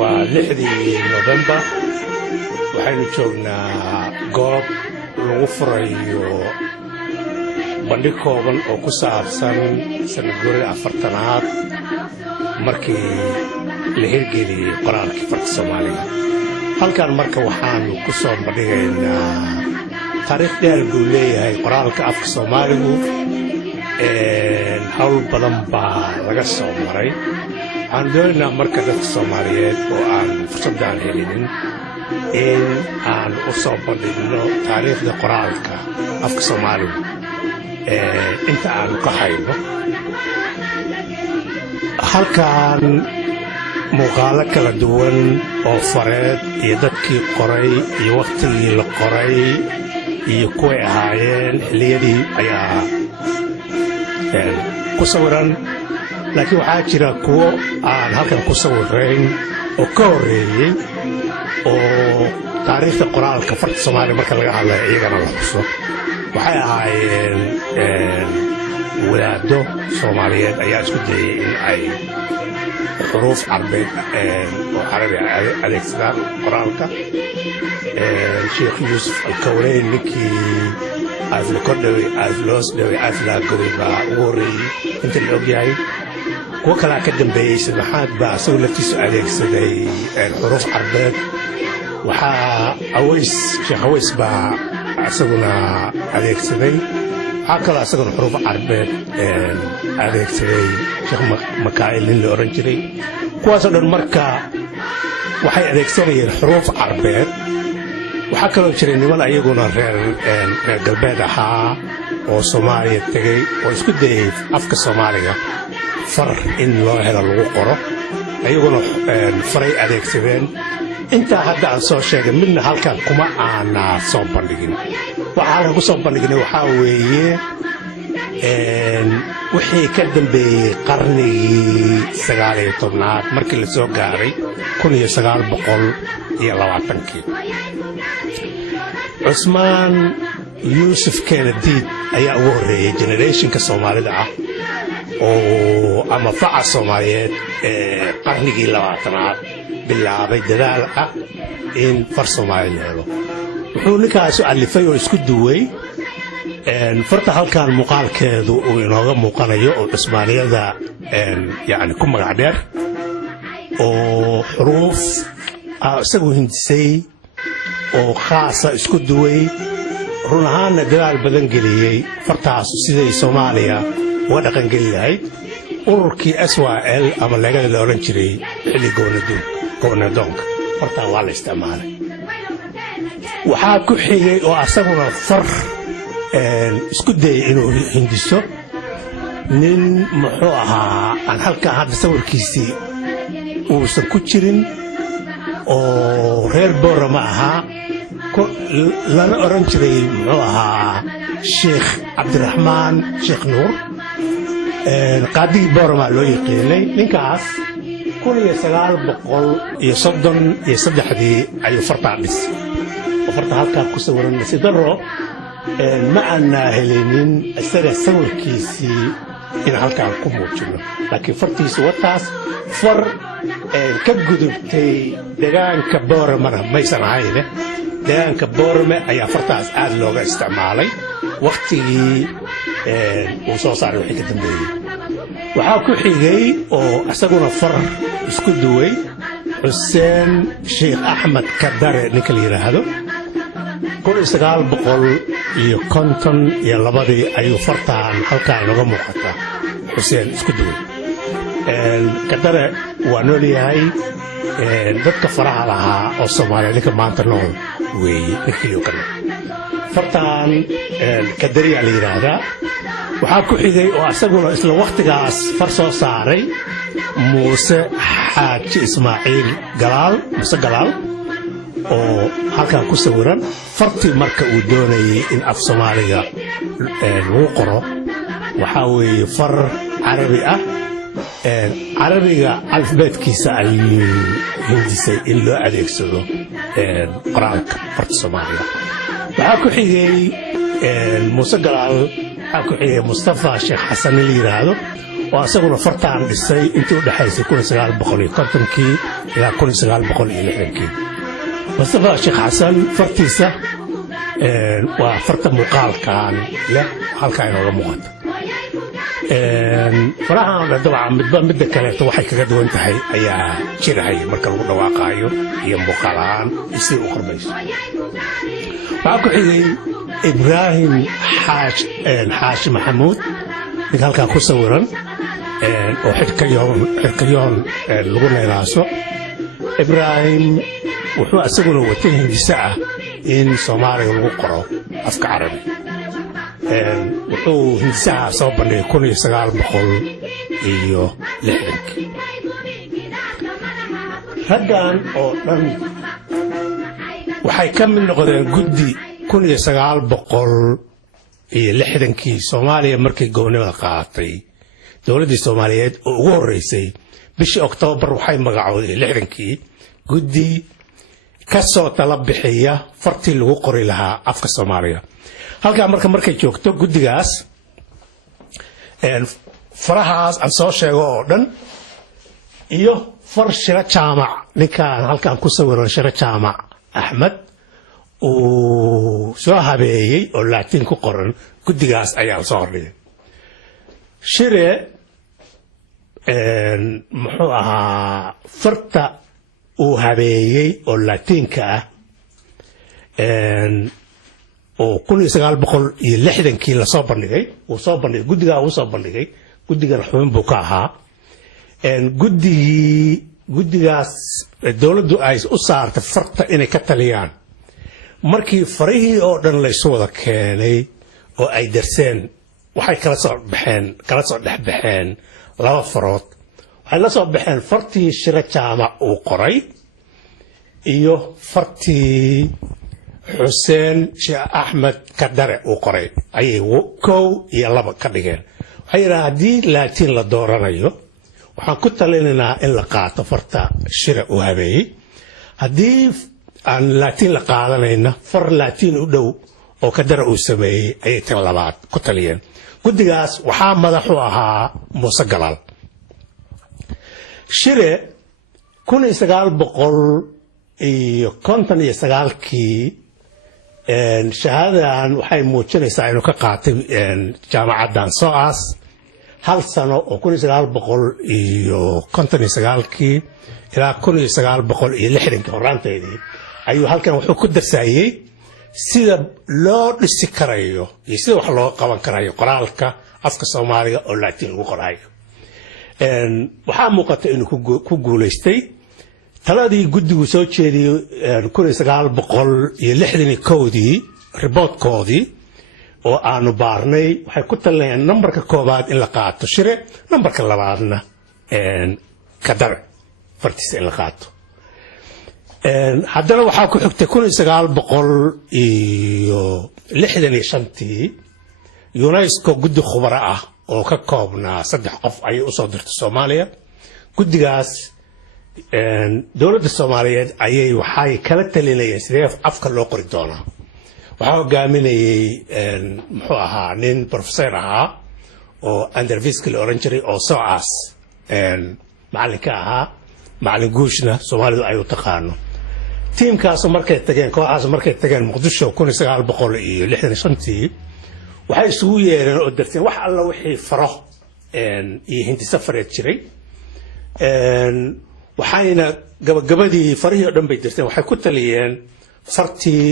waa 6 November waxaynu joognaa goob lagu furayo bandhig kooban oo ku saabsan sanadguurida 40aad markii la hirgeliyay qoraalka farta Soomaaliga. halkan marka waxaanu ku soo bandhigaynaa taariikh dheer uu leeyahay qoraalka afka Soomaaligu hawl badan baa laga soo maray. waxaan doonaynaa marka dadka Soomaaliyeed oo aan fursadaan helinin in aan u soo bandhigno taariikhda qoraalka afka Soomaaliga inta aan ka hayno. halkan muuqaalo kala duwan oo fareed iyo dadkii qoray iyo waqtigii la qoray iyo kuway ahaayeen xilliyadii ayaa ku sawiran, laakiin waxaa jira kuwo aan halkan ku sawirayn oo ka horreeyey oo taariikhda qoraalka farta Soomaaliya marka laga hadlayo iyagana la xuso. waxay ahaayeen wadaaddo Soomaaliyeed ayaa isku dayay in ay xuruuf carbeed oo carabi adeegsadaan qoraalka. Sheekh Yuusuf Alkawleyn ninkii aafla kordhawey aafloos dhawey aaflaa gobay baa ugu horreeyey inta la ogyahay. kuwo kalaa ka dambeeyey Maxamed baa isagoo laftiisu adeegsaday xuruuf carbeed. waxaa Sheekh Aways baa isaguna adeegsaday. waxaa kaloo isaguna xuruuf carbeed adeegsaday Sheekh Makaa'il nin la oran jiray. kuwaasoo dhan marka waxay adeegsanayeen xuruuf carbeed. waxaa kaloo jiray niman ayaguna reer galbeed ahaa oo Soomaaliya tegey oo isku dayay afka Soomaaliga far in loo helo lagu qoro, ayaguna faray adeegsadeen. intaa hadda aan soo sheegay midna halkan kuma aana soo bandhigin. waxaa halkan ku soo bandhignay waxaa weeye wixii ka dambeeyey qarnigii 19aad markii la soo gaaray 1920kii. Cusmaan Yuusuf Keenadiid ayaa ugu horreeyey generationka Soomaalida ah oo ama faca Soomaaliyeed qarnigii 20aad bilaabay dadaal ah in far Soomaali la helo. wuxuu ninkaasu alifay oo isku duway farta halkan muuqaalkeedu uu inooga muuqanayo oo Cusmaaniyada yani ku magac dheer oo xuruuf isagoo hindisay oo khaasa isku duway. run ahaanna dadaal badan geliyey fartaasu siday Soomaaliya uga dhaqangeli lahayd. ururkii SYL ama leegada la oran jiray xilli go'nadoonka fartaa waa la isticmaalay. waxaa ku xigay oo asaguna far isku dayay inuu hindiso nin muxuu ahaa aan halkaa hadda sawirkiisii uusan ku jirin oo reer Boorama ahaa lana oran jiray muxuu ahaa Sheekh Cabdiraxmaan Sheekh Nuur qaadigii Boorama loo yaqiinay. ninkaas 1933 ayuu fartaa dhisay oo farta halkaa ku sawiran. nasiib darro ma aanaa helinin isaga sawirkiisii in halkaan ku muujino, laakiin fartiisu wataas far ka gudubtay deegaanka Booramana maysan ahayne. deegaanka Boorame ayaa fartaas aad looga isticmaalay waqtigii uu soo saaray wixii ka dambeeyey. waxaa ku xigay oo isaguna far isku duway Xuseen Sheekh Axmed Kadare ninka la yiraahdo. 1952 ayuu fartaan halkaan nooga muuqataa Xuseen isku duway. Kadare waa nool yahay. dadka faraha lahaa oo Soomaaliya ninka maanta nool weeye ninkiiyo kana. fartaan Kadariya la yiraahdaa. waxaa ku xigay oo asaguna isla waqtigaas far soo saaray Muuse Xaaji Ismaaciil Galaal oo halkan ku sawiran. fartii marka uu doonayay in af Soomaaliga lagu qoro waxaa weeye far carabi ah. carabiga alfabeetkiisa ayuu hindisay in loo adeegsado qoraalka farta Soomaaliga. waxaa ku xigay Muuse Galaal. waxaa ku xigay Mustafa Sheekh Xasan la yiraahdo وأسأقنا فرطان بالسي انتو دحيسي كل سقال بقولي كنتم كي إلى كل سقال بقولي إلى كي مصطفى الشيخ حسن فرتيسة وفرطة مقال كان لا هل كان ولا مغط فراها طبعا مدة كانت وحي كقد وانت هي أي شيء هي مركز الواقعيو هي مقالان يصير أخربيس معكو حيدي إبراهيم حاج محمود هل كان خصورا وحكيون لغنا راسه إبراهيم وحو أسقنا وتيه بساعة إن سومالي الوقرة أفك عربي وحو هنساعة صوبا يكون يسقال بقول إيو لحدك هدان أو لن وحي كم من نقدر قدي كون يسقال بقول إيو لحدنكي سوماليا مركي قوني قاطي دولة الصوماليات ugu horeysay bishii Oktoobar waxay magacowday lixdankii guddi ka soo tala bixiya fartii lagu qori lahaa afka Soomaaliya halka markay joogto guddigaas farahaas aan soo sheego oo dhan iyo far shira jaamac ninkaan halkaan ku sawiran shira jaamac Ahmed oo soo habeeyay oo Laatiin ku qoran guddigaas ayaa soo hordhigay shire muxuu ahaa farta uu habeeyay oo Laatiinka ah oo 1960kii la soo bandhigay uu soo bandhigay guddigan xubin buu ka ahaa guddigaas dawladdu ay u saartay farta inay ka taliyaan markii farihii oo dhan la isu wada keenay oo ay darseen waxay kala soo dhex baxeen laba farood waxay la soo baxeen fartii shira jaamac uu qoray iyo fartii Xuseen Sheekh Axmed Kadare uu qoray ayay kow iyo laba ka dhigeen waxay yiraahdeen haddii Laatiin la dooranayo waxaan ku talinaynaa in la qaato farta shira uu habeeyay haddii aan Laatiin la qaadanayna far Laatiin u dhow oo Kadare uu sameeyay ayay tan labaad ku taliyeen guddigaas waxaa madax u ahaa Muuse Galaal shire 1959kii shahaadadan waxay muujinaysaa inuu ka qaatay jaamacaddan SOAS hal sano oo 1959kii ilaa 1960kii horaanteedii ayuu halkan wuxuu ku darsayay sida loo dhisi karayo iyo sida wax loo qaban karayo qoraalka afka Soomaaliga oo Laatiin lagu qorayo waxaa muuqata inuu ku guuleystay taladii guddigu soo jeediyay 1961dii riboodkoodii oo aanu baarnay waxay ku talinayaan nambarka koobaad in la qaato shire nambarka labaadna Kadare fartiisa in la qaato haddana waxaa ku xigtay 1965tii UNESCO guddi khubaro ah oo ka koobnaa 3 qof ayay u soo dirtay Soomaaliya guddigaas dawladda Soomaaliyeed ayay waxay kala talinayeen sidee afka loo qori doonaa waxaa hogaaminayay muxuu ahaa nin professor ahaa oo Anderviski la oran jiray oo SOAS macalinka ahaa macalin guushna Soomaalidu ay u taqaano tiimkaas markay tageen Muqdisho 1965tii waxay isugu yeereen oo darteen wax alla wixii faro iyo hindi safareed jiray waxayna gabagabadii farihii oo dhan bay darteen waxay ku taliyeen fartii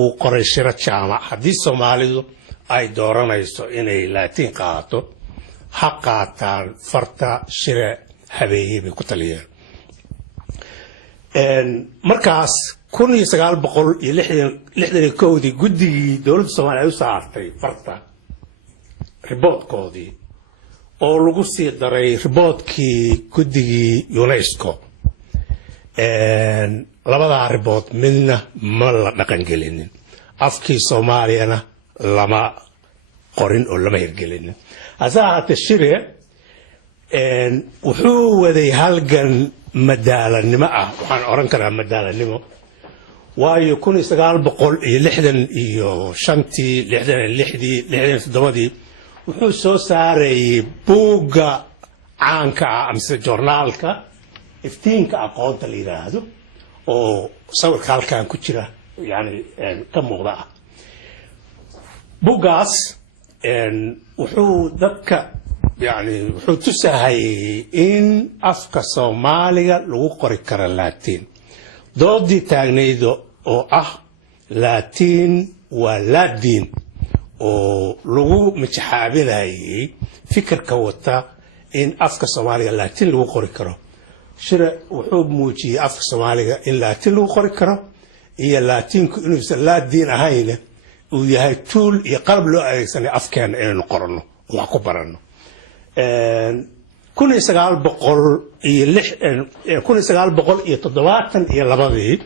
uu qoray shira jaamac haddii Soomaalidu ay dooranayso inay Laatiin qaato ha qaataan farta shira habeeyay bay ku taliyeen markaas 1961dii guddigii dawladda Soomaaliya u saartay farta riboodkoodii oo lagu sii daray riboodkii guddigii UNESCO labadaa ribood midna ma la dhaqan gelinin afkii Soomaaliyana lama qorin oo lama hirgelinin hase ahaatee shire wuxuu waday halgan madaalanimo ah waxaan oran karaa madaalanimo waayo 1965 wuxuu soo saaray buugga caanka ah amase joornaalka iftiinka aqoonta la yiraahdo oo sawirka halkan ku jira yani ka muuqda ah bugaas wuxuu dadka yani wuxuu tusahay in afka Soomaaliga lagu qori karo Laatiin doodii taagnaydo oo ah Laatiin waa Laadiin oo lagu majaxaabinayay fikirka wata in afka Soomaaliga Laatiin lagu qori karo shira wuxuu muujiyay afka Soomaaliga in Laatiin lagu qori karo iyo Laatiinku inuu Laadiin ahayn uu yahay tool iyo qalab loo adeegsanay afkeen inaynu qorno wax ku barano 1972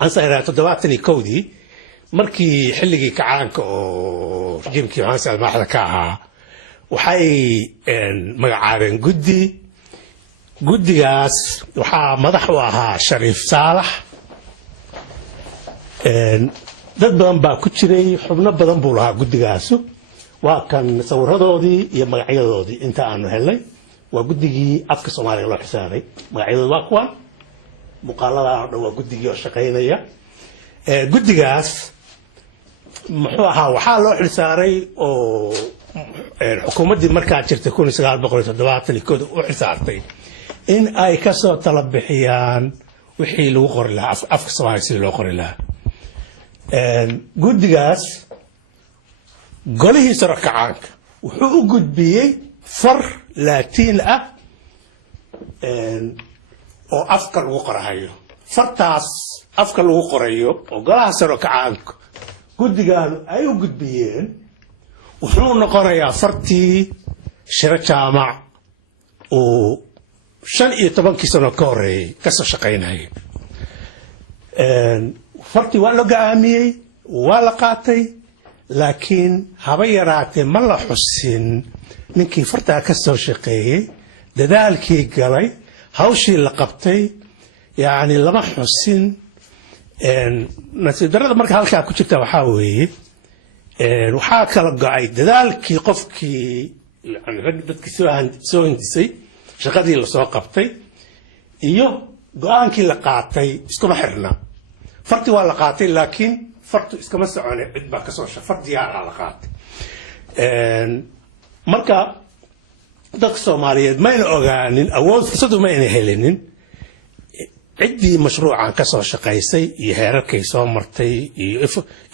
ansayra 71 markii xilligii kacaanka oo jimkii Hansal Maaxda ka ahaa waxay magacaabeen guddigaas waxaa madax u ahaa Shariif Saalax dad badan baa ku jiray xubno badan buu lahaa guddigaasu waa kan sawiradoodii iyo magacyadoodii inta aanu helay waa guddigii afka Soomaaliga loo xisaabay magacyadoodu waa kuwan muqaalada oo waa guddigii oo shaqeynaya guddigaas muxuu ahaa waxaa loo xilsaaray oo xukuumaddii markaa jirtay 1970 u xilsaartay in ay ka soo tala bixiyaan wixii lagu qori lahaa afka Soomaaliga sidii loo qori lahaa guddigaas golihiisa rakacaanka wuxuu u gudbiyey far Laatiin ah oo afka lagu qorayo fartaas afka lagu qorayo oo golaha rakacaanka guddigan ay u gudbiyeen wuxuu noqonayaa fartii Shira Jaamac oo 15 sano ka horeeyay ka soo shaqeynayay fartii waa la go'aamiyey waa la qaatay laakiin haba yaraatee ma la xusin ninkii fartaa ka soo shaqeeyay dadaalkii galay hawshii la qabtay yani lama xusin nasiidarada marka halkaa ku jirta waxaa weeye waxaa kala go'ay dadaalkii qofkii yani rag dadkii soo hindisay shaqadii la soo qabtay iyo go'aankii la qaatay iskuma xirna farti waa la qaatay laakiin fartu iskama socone cid baa ka soo shafar diyaar ah la qaatay marka dadka Soomaaliyeed ma ayna ogaanin awood fursad uma ayna helinin ciddii mashruucan ka soo shaqaysay iyo heerarkay soo martay iyo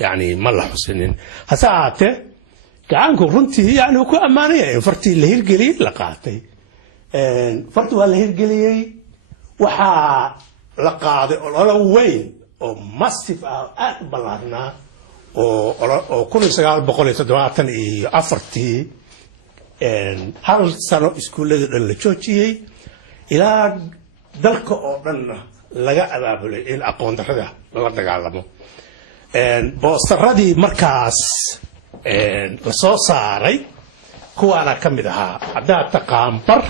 yani ma la xusinin hase ahaatee gacanku runtii yani ku ammaanaya in fartii la hirgeliyay la qaatay fartii waa la hirgeliyay waxaa la qaaday olole weyn oo massive ah aad balaarnaa oo 1974 hal sano iskuullada dhan la joojiyay ilaa dalka oo dhan laga abaabulay in aqoon darrada la dagaalamo boostaradii markaas la soo saaray kuwaana ka mid ahaa haddaad taqaan bar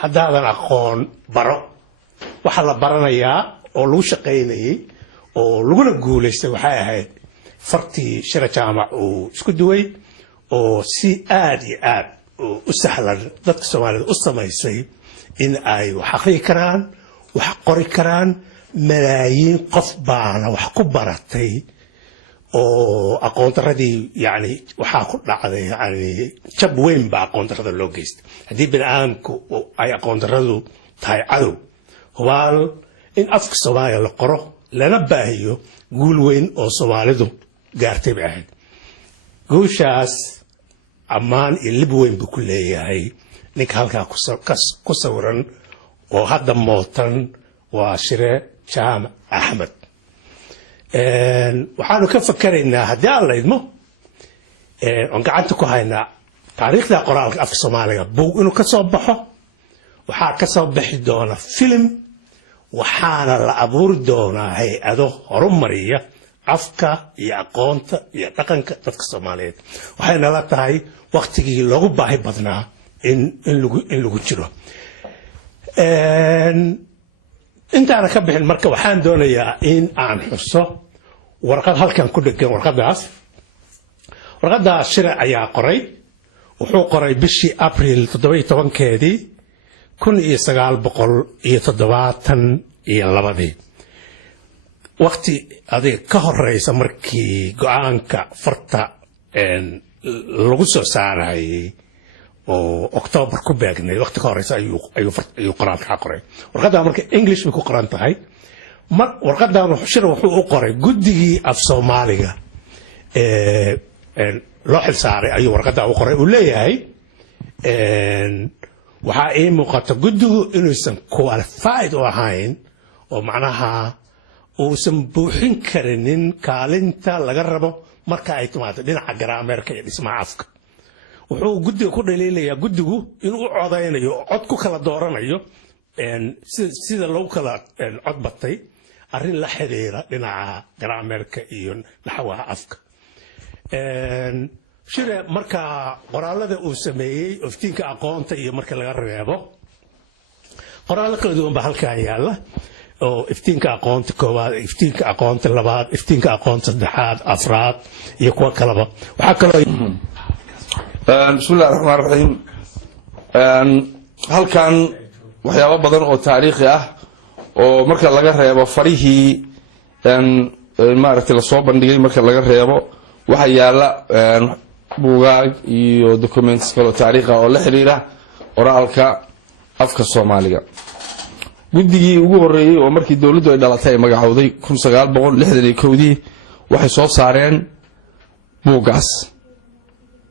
haddaadan aqoon baro waxa la baranayaa oo lagu shaqaynayay oo laguna guulaystay waxay ahayd fartii Shira Jaamac uu isku duway oo si aad iyo aad u sahlan dadka Soomaalida u samaysay in ay wax akhri karaan wax qori karaan malaayiin qof baana wax ku baratay oo aqoon daradii yani waxaa ku dhacday yani jab weyn baa aqoon darada loo geystay haddii bini'aadamku ay aqoon daradu tahay cadow hubaal in afka Soomaaliga la qoro lana baahiyo guul weyn oo Soomaalidu gaartay bay ahayd guushaas ammaan iyo lib weyn buu ku leeyahay ninka halkaa ku sawiran oo hadda mootan waa Shire Jaamac Axmed waxaanu ka fakaraynaa haddii aan laydmo oon gacanta ku haynaa taariikhda qoraalka afka Soomaaliga buug inuu ka soo baxo waxaa ka soo bixi doona filim waxaana la abuuri doonaa hay-ado horumariya afka iyo aqoonta iyo dhaqanka dadka Soomaaliyeed waxayna la tahay waqtigii loogu baahi badnaa in lagu jiro intaana ka bixin marka waxaan doonayaa in aan xuso warqad halkan ku dhegan warqadaas Shire ayaa qoray wuxuu qoray bishii April 17keedii 1972 waqti adiga ka horeysa markii go'aanka farta lagu soo saaray oo October ku beegnay waqti ka horeysa ayuu qoraalka qoray warqadda marka English ku qoran tahay warqadan wuxuu u qoray guddigii af Soomaaliga loo xil saaray ayuu warqadda u qoray uu leeyahay waxa ay muuqato guddigu inuusan qualified u ahayn oo macnaha uusan buuxin karinin kaalinta laga rabo marka ay timaado dhinaca garaameerka iyo dhismaha afka wuxuu guddiga ku dhaliilayaa guddigu inuu u codaynayo cod ku kala dooranayo sida lagu kala cod batay arrin la xiriira dhinaca garaameerka iyo naxwaha afka shire marka qoraalada uu sameeyay iftiinka aqoonta iyo marka laga reebo qoraallo kala duwan baa halkan yaala oo iftiinka aqoonta koowaad iftiinka aqoonta labaad iftiinka aqoonta saddexaad afraad iyo kuwa kaleba waxa kale bismillaahir rahmaanir rahiim halkan waxyaabo badan oo taariikhi ah oo marka laga reebo farihii maaragtay la soo bandhigay marka laga reebo waxa yaala buugaag iyo documents kale taariikhi ah oo la xiriira qoraalka afka Soomaaliga guddigii ugu horeeyay oo markii dawladdu ay dhalatay ay magacowday 1961 waxay soo saareen buugaas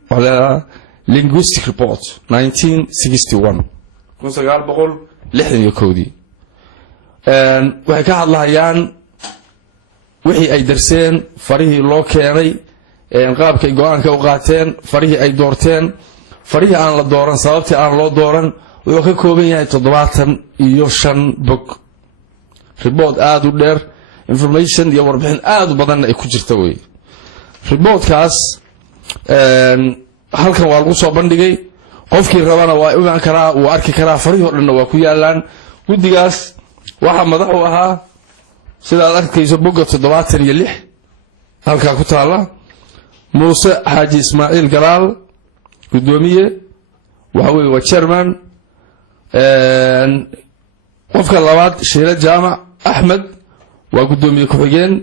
wala linguistic report 1961 waxay ka hadlayaan wixii ay darseen farihii loo keenay qaabkay go'aanka u qaateen farihii ay doorteen farihii aan la dooran sababtii aan loo dooran wuxuu ka kooban yahay 75 bog report aad u dheer information iyo warbixin aad u badan ay ku jirta way reportkaas halkan waa lagu soo bandhigay qofkii rabana waa iman karaa uu arki karaa farihii oo dhan waa ku yaalaan guddigaas waxa madax u ahaa sida aad arkayso bogga 76 halka ku taala Muuse Xaaji Ismaaciil Galaal gudoomiye waxa weeye waa chairman qofka labaad Sheila Jaamac Ahmed waa gudoomiye ku xigeen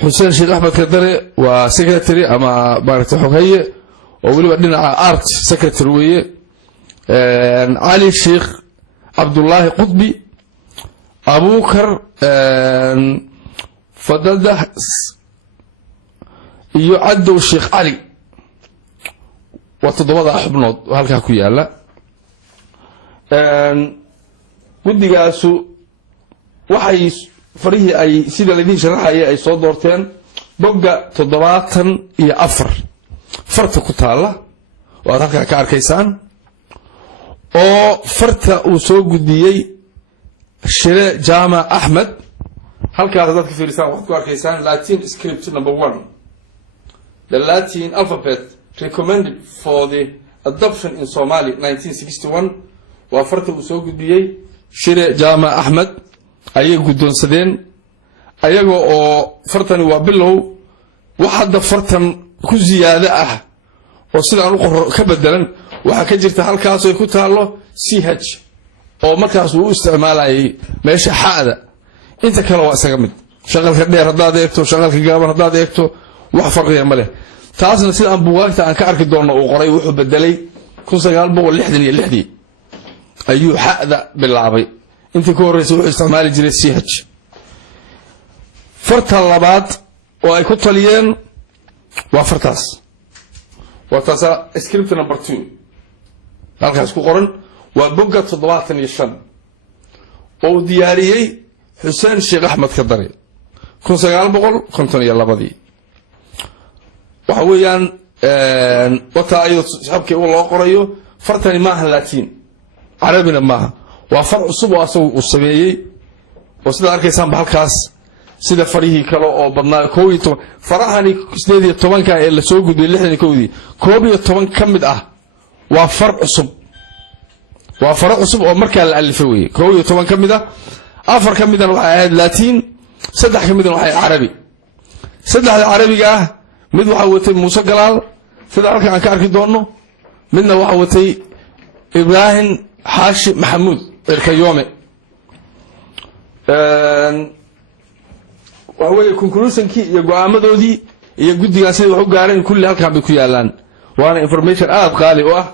Xuseen Sheikh Ahmed Kadare waa secretary ama maaragtay xoghaye oo waliba dhinaca art secretary weeye Ali Sheikh Abdullah Qutbi Abubakar Fadada iyo Cadow Sheikh Ali وتضبط حبنود وهالكا كيالا guddigaasu waxay farihii ay sida la sharaxay ay soo doorteen bogga 74 farta ku taala oo halka ka arkaysaan oo farta uu soo gudbiyay Shire Jaamac Ahmed halka dadka fiirsan wax ku arkaysaan Latin script number 1 the Latin alphabet recommended for the adoption in Somali 1961 waa farta uu soo gudbiyay Shire Jaamac Ahmed ayay guddoonsadeen ayaga oo fartani waa bilow wax hadda fartan ku ziyaada ah oo sida aan u qoro ka bedelan waxa ka jirta halkaas ay ku taalo CH oo markaas uu isticmaalay meesha xaada inta kale waa isaga mid shaqalka dheer hadaad eegto shaqalka gaaban hadaad eegto wax farqiya ma leh taasna sida aan buugaagta aan ka arki doono uu qoray wuxuu bedelay 1966 ayuu xaada bilaabay intii ka horeysay wuxuu isticmaali jiray CH farta labaad oo ay ku taliyeen waa fartaas وتاسا سكريبت نمبر 2 halkaas ku qoran waa bogga 75 oo diyaariyay Xuseen Sheikh Ahmed Kadare 1952 waxa weeyaan wata ayuu saxabkii loo qorayo fartani ma aha Latin Arabina ma waa far cusub oo asagu u sameeyay oo sida arkaysaan halkaas sida farihii kale oo badnaa 12 farahani 18 ka ee la soo gudbiyay 61 12 kamid ah waa far cusub oo markaa la alifay weey 12 kamid ah afar kamid ah waxa ahayd Latin saddex kamid ah waxa Arabi saddexda Arabiga ah mid waxa watay Muuse Galaal sida halka aan ka arki doono midna waxa watay ibraahim xaashi maxamuud erkayome waxa weeye conclusionkii iyo go'aamadoodii iyo guddigan sidii wax u gaareen kulli halkan bay ku yaalaan waana information aad qaali u ah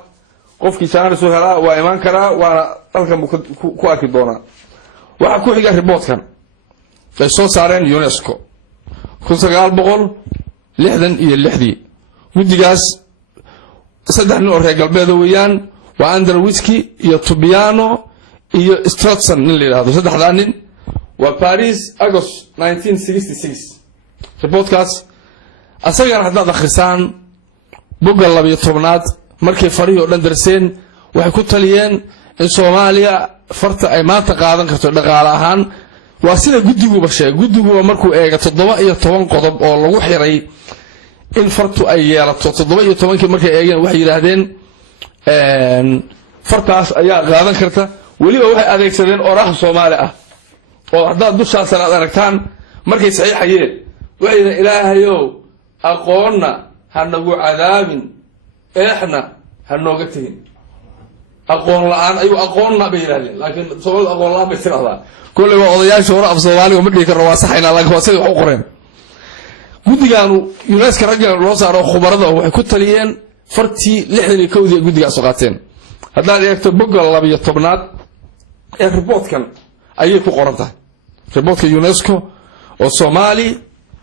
qofkii chance u helaa waa iman karaa waana halkan ku arki doonaa waxa ku xiga reportkan ay soo saareen UNESCO 1966 guddigaas saddex nin oo reer galbeed weeyaan waa Underwitsky iyo Tubiano iyo Stratson nin la yiraahdo saddexda nin waa Paris August 1966 reportkaas asagana haddaad akhrisaan bogga 12aad markay farihii oo dhan darseen waxay ku taliyeen in Soomaaliya farta ay maanta qaadan karto dhaqaale ahaan waa sida guddigu sheegay guddigu markuu eega 17 qodob oo lagu xiray in fartu ay yeelato 17 markay eegeen waxay yiraahdeen fartaas ayaa qaadan karta waliba waxay adeegsadeen oraah Soomaali ah oo hadda dushaas aad aragtaan markay saxiixayeen waxay ilaahayow aqoonna hanagu cadaabin eexna hanooga tagin aqoon la'aan ayu aqoonna bay yiraahdeen laakiin Soomaalidu aqoon la'aan bay tiraahdaa kulli waa odayaasha hore af Soomaaliga ma dhigi karo waa saxayna laakiin waa sidii wax u qoreen guddigaanu UNESCO raggan loo saaro khubarada waxay ku taliyeen fartii 61 guddigaas soo qaateen haddaad eegto bogga 12aad ee reportkan ayay ku qoran tahay reportka UNESCO oo Somali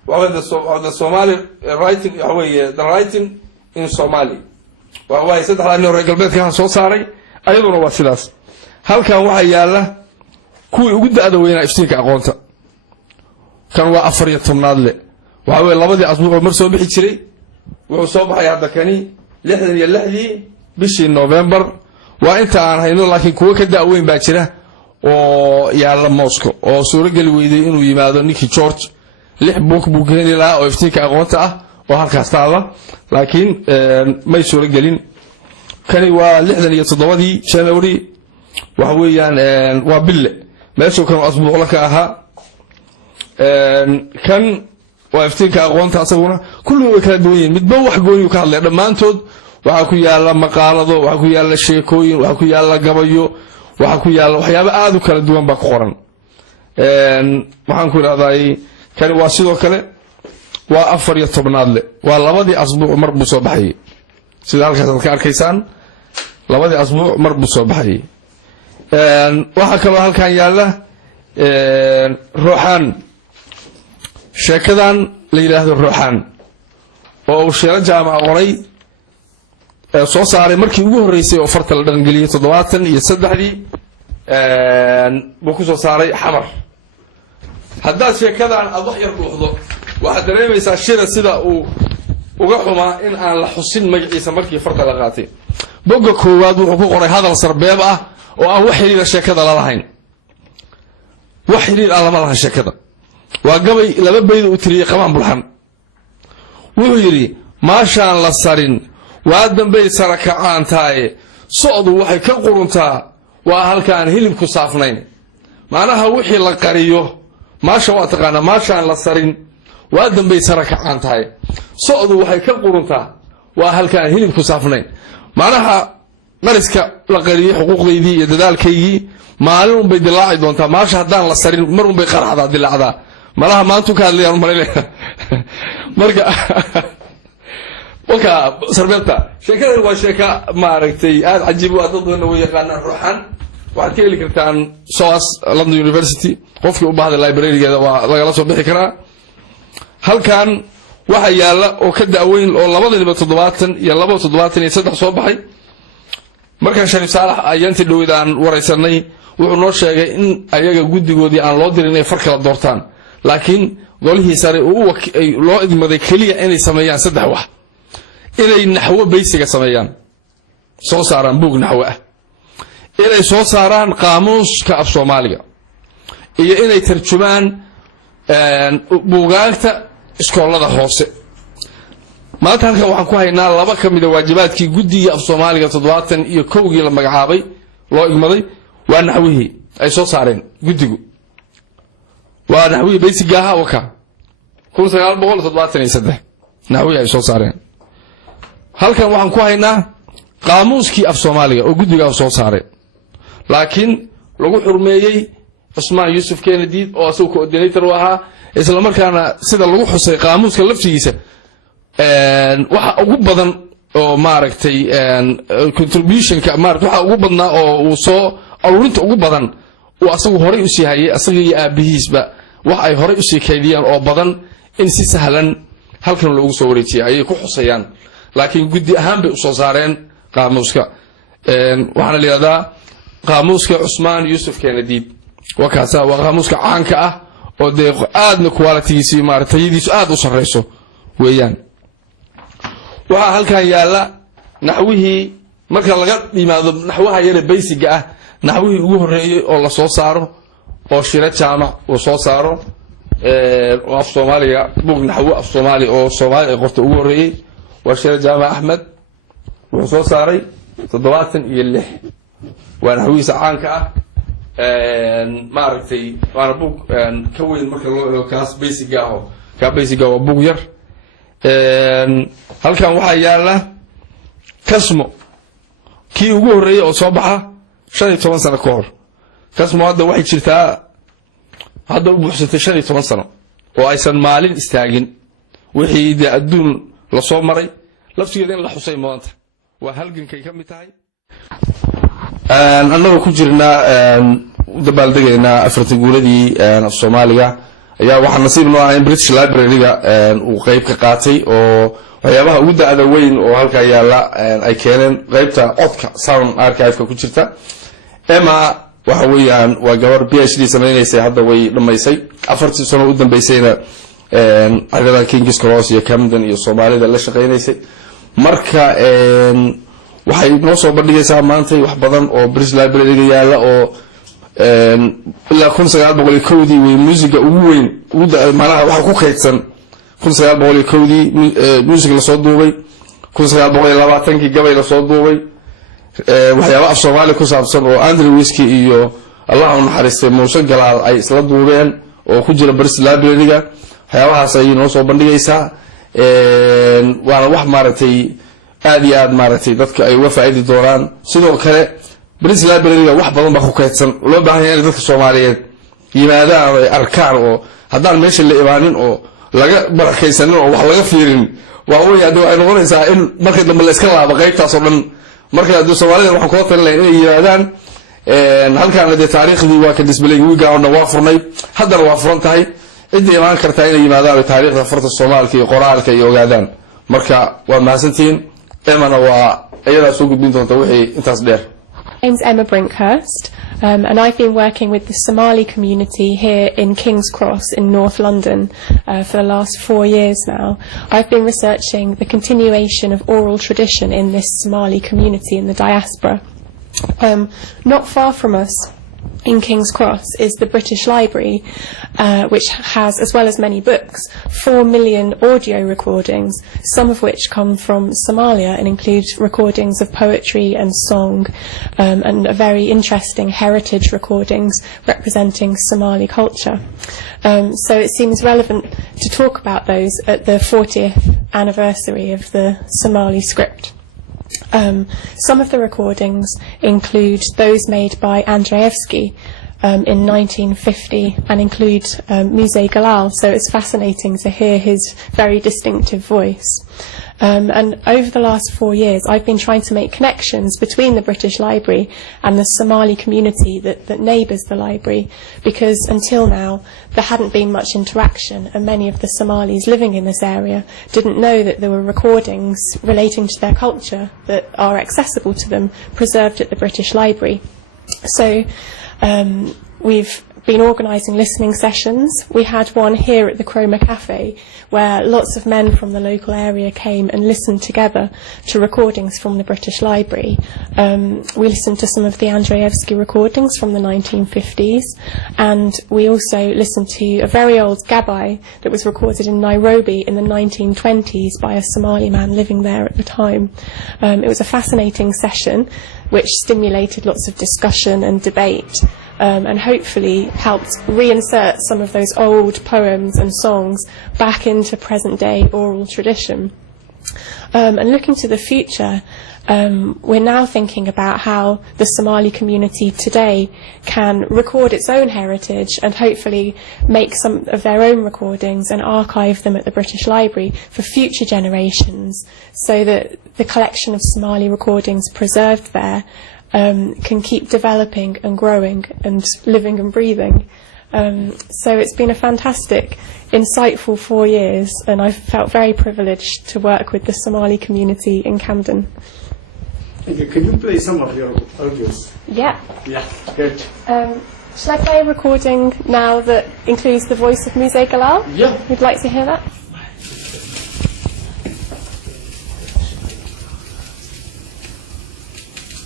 the Somali writing the writing in Somali waa saddexda nin oo reer galbeedka soo saaray ayaduna waa sidaas halkan waxa yaala kuwii ugu da'da weynaa iftiinka aqoonta kan waa 14aad le waxa weeye labadii asbuuc mar soo bixi jiray wuxuu soo baxay hadda kani 66 bishii November waa inta aan hayno laakiin kuwa ka da'weyn baa jira oo yaala Moscow oo suuro gali weyday inuu yimaado Nicky George 6 book buu geeyay ilaa oo iftiinka aqoonta ah oo halkaas taala laakiin may suuro galin kani waa 67 January waxa weeyaan waa bille meesha kan asbuuc la ka ahaa kan waa iftiinka aqoonta asaguna kullu way kala duwan yihiin midba wax gooni ka hadlay dhamaantood waxa ku yaala maqaalado waxa ku yaala sheekooyin waxa ku yaala gabayo waxa ku yaala waxyaabo aad u kala duwan ba ku qoran waxaan ku raadayay kan waa sidoo kale waa 14aad le waa labadii asbuuc mar buu soo baxay sida halkaas aad ka arkaysaan labadii asbuuc mar buu soo baxay waxa kale halkan yaala ruuxan sheekadan la yiraahdo ruuxan oo sheela jaamac qoray soo saaray markii ugu horeysay oo farta la dhaqangeliyay 73 buu ku soo saaray xamar hadda sheekadan aad wax yar dhuuxdo waxa dareemaysaa shira sida uu uga xumaa in aan la xusin magaciisa markii farta la qaatay bogga koowaad wuxuu ku qoray hadal sarbeeb ah oo aan wax xiriir sheekada la lahayn wax xiriir aan lama lahayn sheekada waa gabay laba bayd u tiriyay qabaan bulxan wuxuu yiri maashaan la sarin waa dambay sarakacaan taay socdu waxay ka quruntaa waa halkaan hilib ku saafnayn macnaha wixii la qariyo maasha waa taqaana maashaan la sarin waa dambay sarakacaan taay socdu waxay ka quruntaa waa halkaan hilib ku saafnayn macnaha mariska la qariyo xuquuqdeydii iyo dadaalkaygii maalin un bay dilaaci doontaa maasha haddaan la sarin mar un bay qaraxdaa dilaacdaa malaha maantu ka hadlayaan malayna marka waka sarbeebta sheekada waa sheeka maaragtay aad cajiib u ah dadna way yaqaanaan ruuxan waxaad ka heli kartaan SOAS London University qofkii u baahday library-geeda waa lagala soo bixi karaa halkan waxa yaala oo ka daaweyn oo 270 iyo 273 soo baxay markaan Sharif Saalax ayanti dhowdaan waraysanay wuxuu noo sheegay in ayaga guddigoodii aan loo dirin inay far kala doortaan laakiin golihii sare ay loo idmaday kaliya inay sameeyaan saddex wax inay naxwo baysiga sameeyaan soo saaraan buug naxwo ah inay soo saaraan qaamuuska af Soomaaliga iyo inay tarjumaan buugaagta iskoolada hoose maanta halkan waxaan ku haynaa laba kamid ah waajibaadkii guddiga af Soomaaliga 71 la magacaabay loo igmaday waa naxwihii ay soo saareen guddigu waa naxwihii baysiga ah waka 1973 naxwihii ay soo saareen halkan waxaan ku haynaa qaamuuskii af Soomaaliga oo guddiga soo saaray laakiin lagu xurmeeyay Cusmaan Yuusuf Kennedy oo asoo coordinator u ahaa isla markaana sida lagu xusay qaamuuska laftigiisa waxa ugu badan oo maaragtay contributionka maaragtay waxa ugu badnaa oo uu soo aruurinta ugu badan oo asagu horay u sii hayay asaga iyo aabihiisba wax ay horay u sii kaydiyaan oo badan in si sahlan halkan loogu soo wareejiyay ay ku xusayaan laakiin guddi ahaan bay u soo saareen qaamuuska waxaana la yiraahdaa qaamuuska Cusmaan Yuusuf Kennedy wakaasa waa qaamuuska caanka ah oo de aadna quality-giisa maartaydiisu aad u sareyso weeyaan waxa halkan yaala naxwihii marka laga yimaado naxwaha yare basic ah naxwihii ugu horeeyay oo la soo saaro oo Shira Jaamac oo soo saaro oo af Soomaaliga buug naxwo af Soomaali oo Soomaali ay qorto ugu horeeyay waa Shira Jaamac Ahmed wuxuu soo saaray 76 waa naxwihiisa caanka ah maaragtay waana buug ka weyn marka loo eego kaas basic ah oo ka basic ah waa buug yar halkan waxaa yaala Kasmo kii ugu horeeyay oo soo baxa 15 sano ka hor Kasmo hadda waxay jirtaa hadda u buuxsatay 15 sano oo aysan maalin istaagin wixii adduun la soo maray laftigeeda in la xusay maanta waa halgankay ka mid tahay annaga ku jirnaa dabaaldegayna afarta guuladii af Soomaaliga ayaa waxa nasiib noo ah in British Library-ga uu qayb ka qaatay oo waxyaabaha ugu da'da weyn oo halka yaala ay keeneen qaybta codka sound archive-ka ku jirta Emma waxa weeyaan waa gabar PhD sameeynaysa hadda way dhamaysay 4 sano u dambeysayna ardayda King's Cross iyo Camden iyo Soomaalida la shaqeynaysay marka waxay noo soo bandhigaysaa maanta wax badan oo British Library-ga yaala oo ilaa 1901 way musiga ugu weyn macnaha waxa ku kaydsan 1901 music la soo duubay 1920 gabay la soo duubay waxyaabo af Soomaali ku saabsan oo Andrew Whiskey iyo Allah u naxariistay Muuse Galaal ay isla duubeen oo ku jira British Library-ga waxyaabahaas ay noo soo bandhigaysaa waana wax maaragtay aad iyo aad maaragtay dadka ay uga faa'iidi doonaan sidoo kale British Library-ga wax badan baa ku kaydsan loo baahan yahay dadka Soomaaliyeed yimaadaan ay arkaan oo haddaan meesha la imaanin oo laga barakaysanin oo wax laga fiirin waa uu yahay ay noqonaysaa in marka dambe la iska laabo qaybtaas oo dhan marka dadka Soomaaliyeed waxa ku talinayn inay yimaadaan halkaan de taariikhdii waa ka display wiiga oo waa furnay haddana waa furan tahay cid imaan kartaa inay yimaadaan taariikhda farta Soomaalka iyo qoraalka iyo ogaadaan marka waa mahadsantiin Emma waa ayada soo gudbin doonta wixii intaas dheer My name's Emma Brinkhurst, and I've been working with the Somali community here in King's Cross in North London for the last 4 years now. I've been researching the continuation of oral tradition in this Somali community in the diaspora. Not far from us in King's Cross is the British Library, which has, as well as many books, 4 million audio recordings, some of which come from Somalia and include recordings of poetry and song, and very interesting heritage recordings representing Somali culture. So it seems relevant to talk about those at the 40th anniversary of the Somali script. Some of the recordings include those made by Andrzejewski in 1950 and include Musa Galal, so it's fascinating to hear his very distinctive voice. And over the last 4 years, I've been trying to make connections between the British Library and the Somali community that neighbours the library, because until now there hadn't been much interaction, and many of the Somalis living in this area didn't know that there were recordings relating to their culture that are accessible to them, preserved at the British Library. So we've been organising listening sessions. We had one here at the Chroma Cafe where lots of men from the local area came and listened together to recordings from the British Library. We listened to some of the Andrzejewski recordings from the 1950s, and we also listened to a very old gabai that was recorded in Nairobi in the 1920s by a Somali man living there at the time. It was a fascinating session which stimulated lots of discussion and debate, and hopefully helped reinsert some of those old poems and songs back into present-day oral tradition. And looking to the future, we're now thinking about how the Somali community today can record its own heritage and hopefully make some of their own recordings and archive them at the British Library for future generations, so that the collection of Somali recordings preserved there can keep developing and growing and living and breathing. So it's been a fantastic, insightful 4 years, and I've felt very privileged to work with the Somali community in Camden. Okay, can you play some of your audios? Yeah. Yeah, good. Shall I play a recording now that includes the voice of Muse Galal? Yeah. Would like to hear that?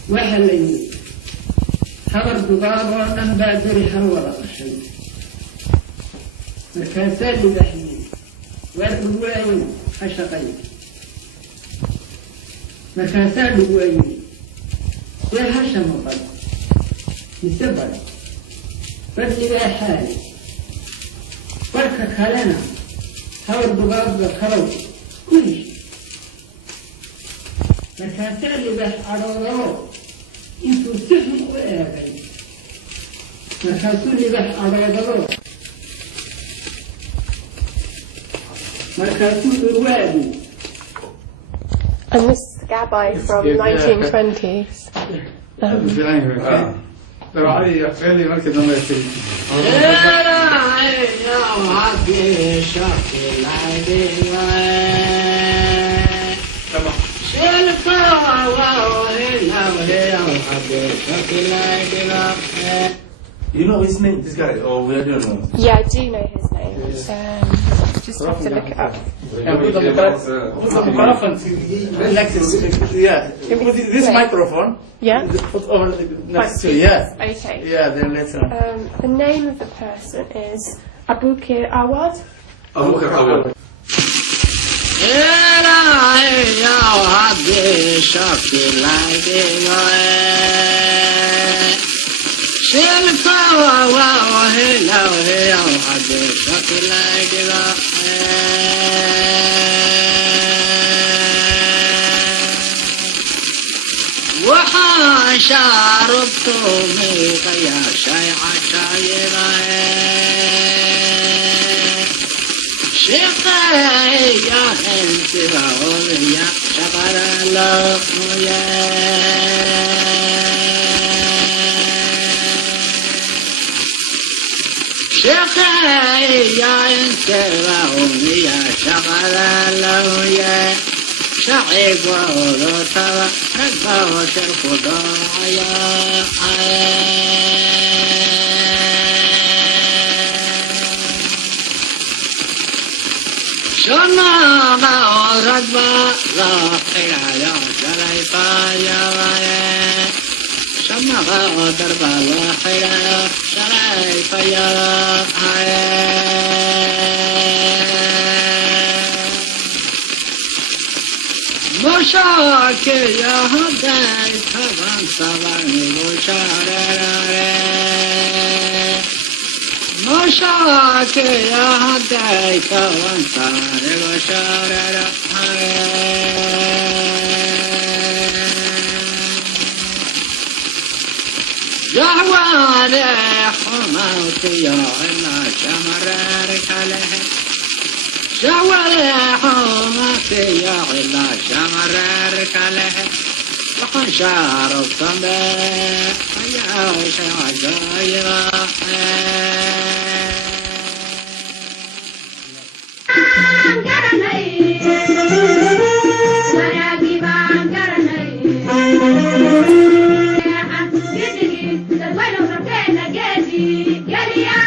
وحلي حضر دباب وأن بادري هرولا قشي مركزات لبحني وارد حشقي مركزات لبوعي يا هشم مقل يسبر بس إلى حالي بركة خلنا حضر دباب وخلو كل شيء مركزات لبح عرورو intuu si xun u eegay markaasuu libax aroodaro markaasuu urwaadi. And this is Gabai from 1920s. You know his name, this guy, or we don't know? Yeah, I do know his name. Just have to look it up. Put the microphone. Yeah, put this microphone. Yeah? Put over next to, yeah. Okay. Yeah, then later. The name of the person is Abukir Awad. Abukir Awad. وحشربت ميق يا شيعة شايرة شقي يا انت يا شغل اللقمية شقي يا انت يا شغل اللقمية شعيب وولو ترى رقبة الخضايا شنا رقبة لاحقة يا شريفة يا شنا دربة لاحقة يا شريفة يا مشاكل يا هداي طبعا طبعا مشاكل مشاكل يا هداي طبعا طبعا مشاكل يا والي حماوتي يا عنا شمرارك عليه شوالي حومتي يا علا شمرارك عليه وحن شعر الصندق يا شعجايرة يا